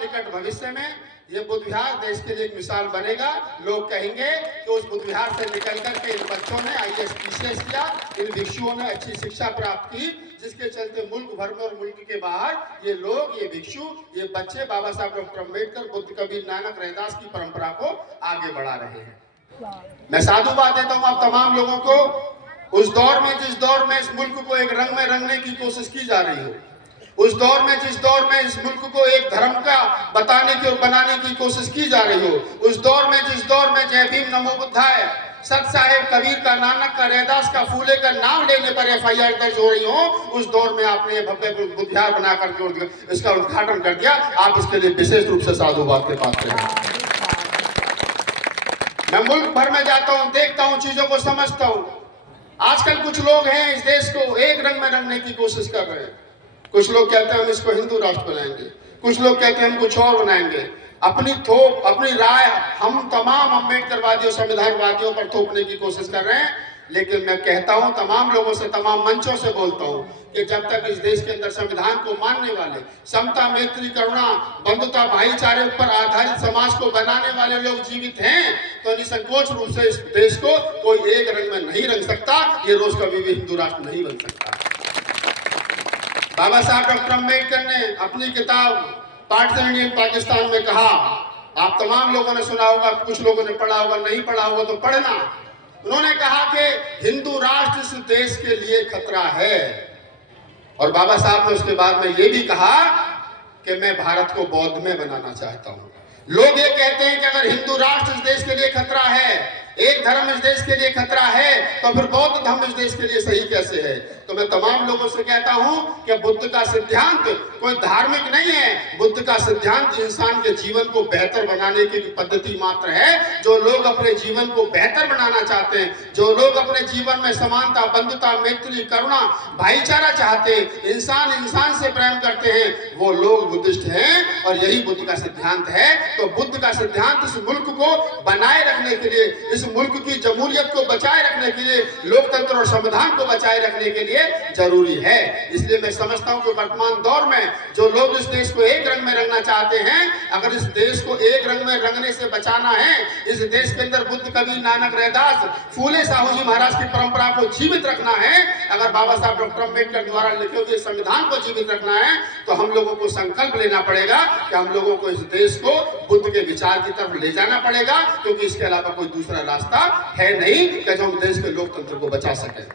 निकट भविष्य में ये बुद्ध विहार देश के लिए एक मिसाल बनेगा। लोग कहेंगे कि उस बुद्ध विहार से निकल करके इन बच्चों ने IAS PCS किया, इन भिक्षुओं ने अच्छी शिक्षा प्राप्त की, जिसके चलते मुल्क भर में और मुल्क के बाहर ये लोग, ये भिक्षु, ये बच्चे बाबा साहब डॉक्टर अम्बेडकर, बुद्ध, कबीर, नानक, रैदास की परंपरा को आगे बढ़ा रहे हैं। मैं साधुवाद देता हूँ आप तमाम लोगों को, उस दौर में जिस दौर में इस मुल्क को एक रंग में रंगने की कोशिश की जा रही हो, उस दौर में जिस दौर में इस मुल्क को एक धर्म का बताने की और बनाने की कोशिश की जा रही हो, उस दौर में जिस दौर में जय भीम नमो बुद्धाय, सत साहेब, कबीर का, नानक का, रैदास का, फूले का नाम लेने पर FIR दर्ज हो रही हो, उस दौर में आपने ये भव्य बुद्ध विहार बना करके इसका उद्घाटन कर दिया। आप इसके लिए विशेष रूप से साधुवाद के पात्र हैं। मैं मुल्क भर में जाता हूँ, देखता हूँ, चीजों को समझता हूँ। आजकल कुछ लोग हैं इस देश को एक रंग में रंगने की कोशिश कर रहे हैं। कुछ लोग कहते हैं हम इसको हिंदू राष्ट्र बनाएंगे, कुछ लोग कहते हैं हम कुछ और बनाएंगे। अपनी थोप, अपनी राय हम तमाम अम्बेडकरवादियों, संविधानवादियों पर थोपने की कोशिश कर रहे हैं। लेकिन मैं कहता हूं, तमाम लोगों से, तमाम मंचों से बोलता हूं कि जब तक इस देश के अंदर संविधान को मानने वाले, समता, मैत्री, करुणा, बंधुता, भाईचारे पर आधारित समाज को बनाने वाले लोग जीवित हैं, तो निसंकोच रूप से इस देश को कोई एक रंग में नहीं रंग सकता। ये रोज कभी भी हिंदू राष्ट्र नहीं बन सकता। बाबा साहब डॉक्टर अम्बेडकर ने अपनी किताब पार्टीशन इंडियन पाकिस्तान में कहा, आप तमाम लोगों ने सुना होगा, कुछ लोगों ने पढ़ा होगा, नहीं पढ़ा होगा तो पढ़ना। उन्होंने कहा कि हिंदू राष्ट्र इस देश के लिए खतरा है। और बाबा साहब ने उसके बाद में ये भी कहा कि मैं भारत को बौद्ध में बनाना चाहता हूं। लोग ये कहते हैं कि अगर हिंदू राष्ट्र इस देश के लिए खतरा है, एक धर्म इस देश के लिए खतरा है, तो फिर बौद्ध धर्म इस देश के लिए सही कैसे है? तो मैं तमाम लोगों से कहता हूं कि बुद्ध का सिद्धांत कोई धार्मिक नहीं है। बुद्ध का सिद्धांत इंसान के जीवन को बेहतर बनाने की पद्धति मात्र है। जो लोग अपने जीवन को बेहतर बनाना चाहते हैं, जो लोग अपने जीवन में समानता, बंधुता, मैत्री, करुणा, भाईचारा चाहते हैं, इंसान इंसान से प्रेम करते हैं, वो लोग बुद्धिस्ट हैं और यही बुद्ध का सिद्धांत है। तो बुद्ध का सिद्धांत इस मुल्क को बनाए रखने के लिए, इस मुल्क की जमहूरियत को बचाए रखने के लिए, लोकतंत्र और संविधान को बचाए रखने के लिए जरूरी है। इसलिए मैं समझता हूं कि वर्तमान दौर में जो लोग इस देश को एक रंग में रंगना चाहते हैं, अगर इस देश को एक रंग में रंगने से बचाना है, इस देश के अंदर बुद्ध, कबीर, नानक, रैदास, फूले साहू जी महाराज की परंपरा को जीवित रखना है, अगर बाबा साहब डॉक्टर अम्बेडकर द्वारा लिखे हुए संविधान को जीवित रखना है, तो हम लोगों को संकल्प लेना पड़ेगा कि हम लोगों को इस देश को बुद्ध के विचार की तरफ ले जाना पड़ेगा, क्योंकि इसके अलावा कोई दूसरा रास्ता है नहीं कि जो हम देश के लोकतंत्र को बचा सके।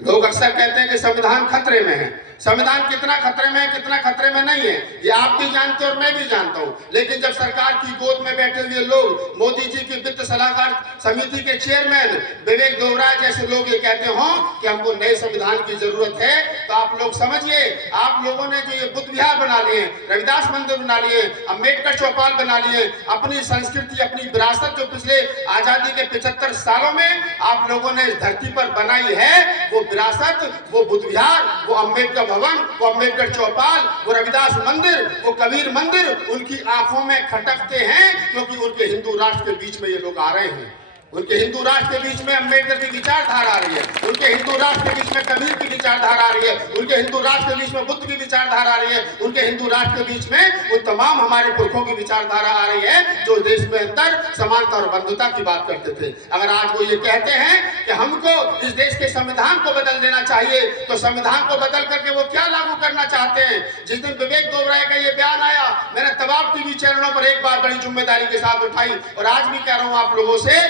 लोग अक्सर कहते हैं कि संविधान खतरे में है। संविधान कितना खतरे में है, कितना खतरे में नहीं है, ये आप भी जानते हैं और मैं भी जानता हूं। लेकिन जब सरकार की गोद में बैठे हुए लोग, मोदी जी की वित्त सलाहकार समिति के चेयरमैन विवेक दोबराय जैसे लोग ये कहते हो कि हमको नए संविधान की जरूरत है, तो आप लोग समझिए, आप लोगों ने जो ये बुद्ध विहार बना लिए, रविदास मंदिर बना लिए, अम्बेडकर चौपाल बना लिए, अपनी संस्कृति, अपनी विरासत जो पिछले आजादी के 75 सालों में आप लोगों ने इस धरती पर बनाई है, वो विरासत, वो बुद्ध विहार, वो अम्बेडकर भवन, वो अम्बेडकर चौपाल, वो रविदास मंदिर, वो कबीर मंदिर उनकी आंखों में खटकते हैं, क्योंकि उनके हिंदू राष्ट्र के बीच में ये लोग आ रहे हैं। उनके हिंदू राष्ट्र के बीच में अम्बेडकर की विचारधारा आ रही है, उनके हिंदू राष्ट्र के बीच में कबीर की विचारधारा आ रही है, उनके हिंदू राष्ट्र के बीच में बुद्ध की विचारधारा आ रही है, उनके हिंदू राष्ट्र के बीच में वो तमाम हमारे पुरखों की विचारधारा आ रही है जो देश में अंतर, समानता और बंधुता की बात करते थे। अगर आज वो ये कहते हैं कि हमको इस देश के संविधान को बदल देना चाहिए, तो संविधान को बदल करके वो क्या लागू करना चाहते हैं? जिस दिन विवेक दोबराय का ये बयान आया, मैंने तमाम टीवी चैनलों पर एक बार बड़ी जिम्मेदारी के साथ उठाई और आज भी कह रहा हूं आप लोगों से,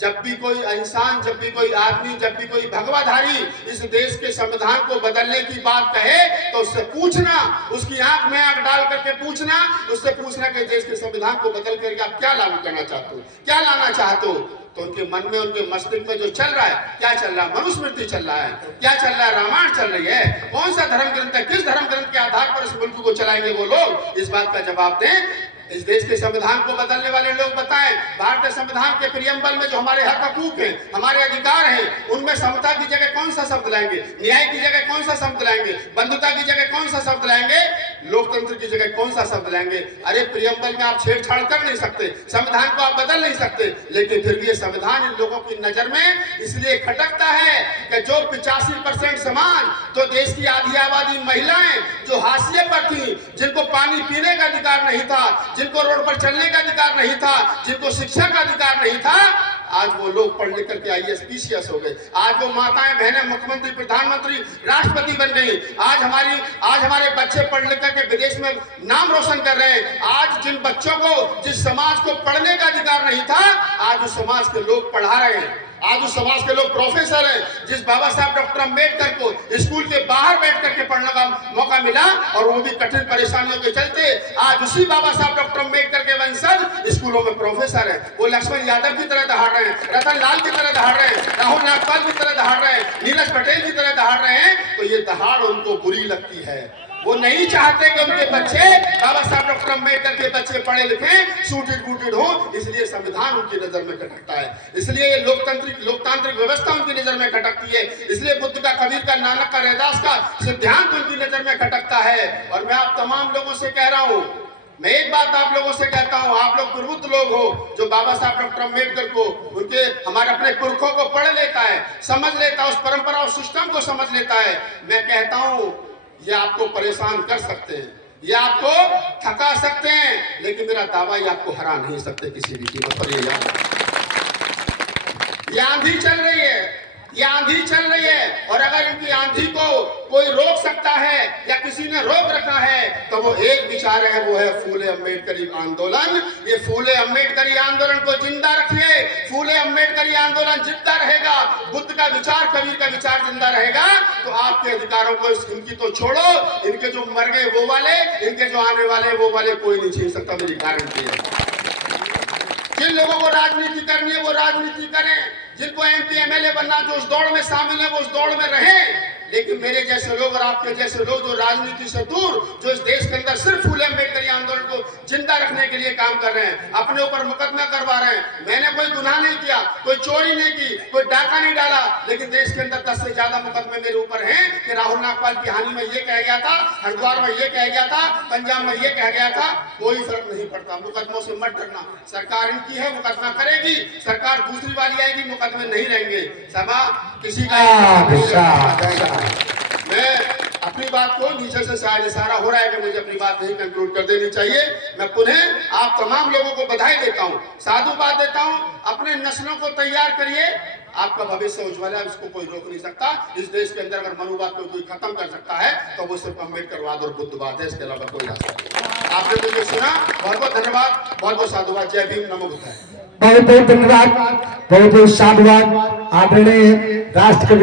जब भी कोई इंसान, जब भी कोई आदमी, जब भी कोई भगवाधारी इस देश के संविधान को बदलने की बात कहे, तो उससे पूछना, उसकी आंख में आंख डाल करके पूछना, उससे पूछना कि देश के संविधान को बदल करके आप क्या लागू करना चाहते हो, क्या लाना चाहते हो? तो उनके मन में, उनके मस्तिष्क में जो चल रहा है, क्या चल रहा है? मनुस्मृति चल रहा है, क्या चल रहा है? रामायण चल रही है। कौन सा धर्म ग्रंथ है? किस धर्म ग्रंथ के आधार पर इस मुल्क को चलाएंगे वो लोग? इस बात का जवाब दें। इस देश के संविधान को बदलने वाले लोग बताएं, भारतीय संविधान के प्रियम्बल में जो हमारे हक हकूक हैं, हमारे अधिकार हैं, उनमें समता की जगह कौन सा शब्द लाएंगे, न्याय की जगह कौन सा शब्द लाएंगे, बंधुता की जगह कौन सा शब्द लाएंगे, लोकतंत्र की जगह कौन सा शब्द लाएंगे? अरे प्रियम्बल में आप छेड़छाड़ कर नहीं सकते, संविधान को आप बदल नहीं सकते, लेकिन फिर भी ये संविधान इन लोगों की नजर में इसलिए खटकता है कि जो 85% समाज, तो देश की आधी आबादी महिलाएं जो हाशिए पर थी, जिनको पानी पीने का अधिकार नहीं था, जिनको रोड पर चलने का अधिकार नहीं था, जिनको शिक्षा का अधिकार नहीं था, आज वो लोग पढ़ लिख करके IAS PCS हो गए। आज वो माताएं बहनें मुख्यमंत्री, प्रधानमंत्री, राष्ट्रपति बन गई। आज हमारे बच्चे पढ़ लिख करके विदेश में नाम रोशन कर रहे हैं। आज जिन बच्चों को, जिस समाज को पढ़ने का अधिकार नहीं था, आज उस समाज के लोग पढ़ा रहे हैं। आज उस समाज के लोग प्रोफेसर हैं। जिस बाबा साहब डॉक्टर अम्बेडकर को स्कूल के बाहर बैठ करके पढ़ने का मौका मिला, और वो भी कठिन परेशानियों के चलते, आज उसी बाबा साहब डॉक्टर अम्बेडकर के वंशज स्कूलों में प्रोफेसर है। वो लक्ष्मण यादव की तरह दहाड़ रहे हैं, रतन लाल की तरह दहाड़ रहे हैं, राहुल नागपाल की तरह दहाड़ रहे हैं, नीरज पटेल की तरह दहाड़ रहे हैं। तो ये दहाड़ उनको बुरी लगती है। वो नहीं चाहते कि उनके बच्चे, बाबा साहब डॉक्टर अम्बेडकर के बच्चे पढ़े लिखे, सूटेड बूटेड हो, इसलिए संविधान उनकी नजर में खटकता है। इसलिए ये लोकतांत्रिक व्यवस्था उनकी नजर में खटकती है। इसलिए बुद्ध का, कबीर का, नानक का, रैदास का सिद्धांत उनकी नजर में खटकता है। और मैं आप तमाम लोगों से कह रहा हूं, मैं एक बात आप लोगों से कहता हूं, आप लोग प्रबुद्ध लोग हो, जो बाबा साहब डॉक्टर अम्बेडकर को, उनके, हमारे अपने पुरखों को पढ़ लेता है, समझ लेता है, उस परंपरा और सिस्टम को समझ लेता है। मैं कहता हूं, ये आपको परेशान कर सकते हैं, ये आपको थका सकते हैं, लेकिन मेरा दावा ये आपको हरा नहीं सकते किसी भी कीमत पर। ये आंधी चल रही है, ये आंधी चल रही है, और अगर इनकी आंधी को कोई रोक सकता है या किसी ने रोक रखा है, तो वो एक विचार है, वो है फूले अम्बेडकरी आंदोलन। ये फूले अम्बेडकरी आंदोलन को जिंदा रखिए। फूले अम्बेडकरी आंदोलन जिंदा रहेगा, बुद्ध का विचार, कबीर का विचार जिंदा रहेगा, तो आपके अधिकारों को, इनकी तो छोड़ो, इनके जो मर गए वो वाले, इनके जो आने वाले वो वाले, कोई नहीं छीन सकता, मेरी गारंटी है। जिन लोगों को राजनीति करनी है वो राजनीति करें, जिनको MP MLA बनना, जो उस दौड़ में शामिल है वो उस दौड़ में रहें। लेकिन मेरे जैसे लोग और आपके जैसे लोग जो राजनीति से दूर, जो इस देश के अंदर सिर्फ फूले अम्बेडकरी आंदोलन को जिंदा रखने के लिए काम कर रहे हैं, अपने ऊपर मुकदमा करवा रहे हैं। मैंने कोई गुनाह नहीं किया, कोई चोरी नहीं की, कोई डाका नहीं डाला, लेकिन देश के अंदर 10 से ज्यादा मुकदमे मेरे ऊपर हैं कि राहुल नागपाल की हानि में ये कह गया था, हरिद्वार में ये कह गया था, पंजाब में ये कह गया था। कोई फर्क नहीं पड़ता, मुकदमों से मत डरना। सरकार इनकी है, मुकदमा करेगी, सरकार दूसरी वाली आएगी, मुकदमे नहीं रहेंगे। सभा किसी का मैं अपनी बात को, नीचे से शायद इशारा हो रहा है कि मुझे अपनी बात नहीं कंक्लूड कर देनी चाहिए। मैं पुनः आप तमाम लोगों को बधाई देता हूं, साधुवाद देता हूं। अपने नस्लों को तैयार करिए, आपका भविष्य उज्ज्वल है, उसको कोई रोक नहीं सकता। इस देश के अंदर अगर मनुवाद को कोई खत्म कर सकता है तो वो सिर्फ अम्बेडकरवाद और बुद्धवाद है, इसके अलावा कोई रास्ता नहीं। आपने मुझे सुना, बहुत बहुत धन्यवाद, बहुत बहुत साधुवाद। जय भीम, नमो बुद्धाय। बहुत बहुत धन्यवाद, बहुत बहुत साधुवाद। आदरणीय राष्ट्रकवि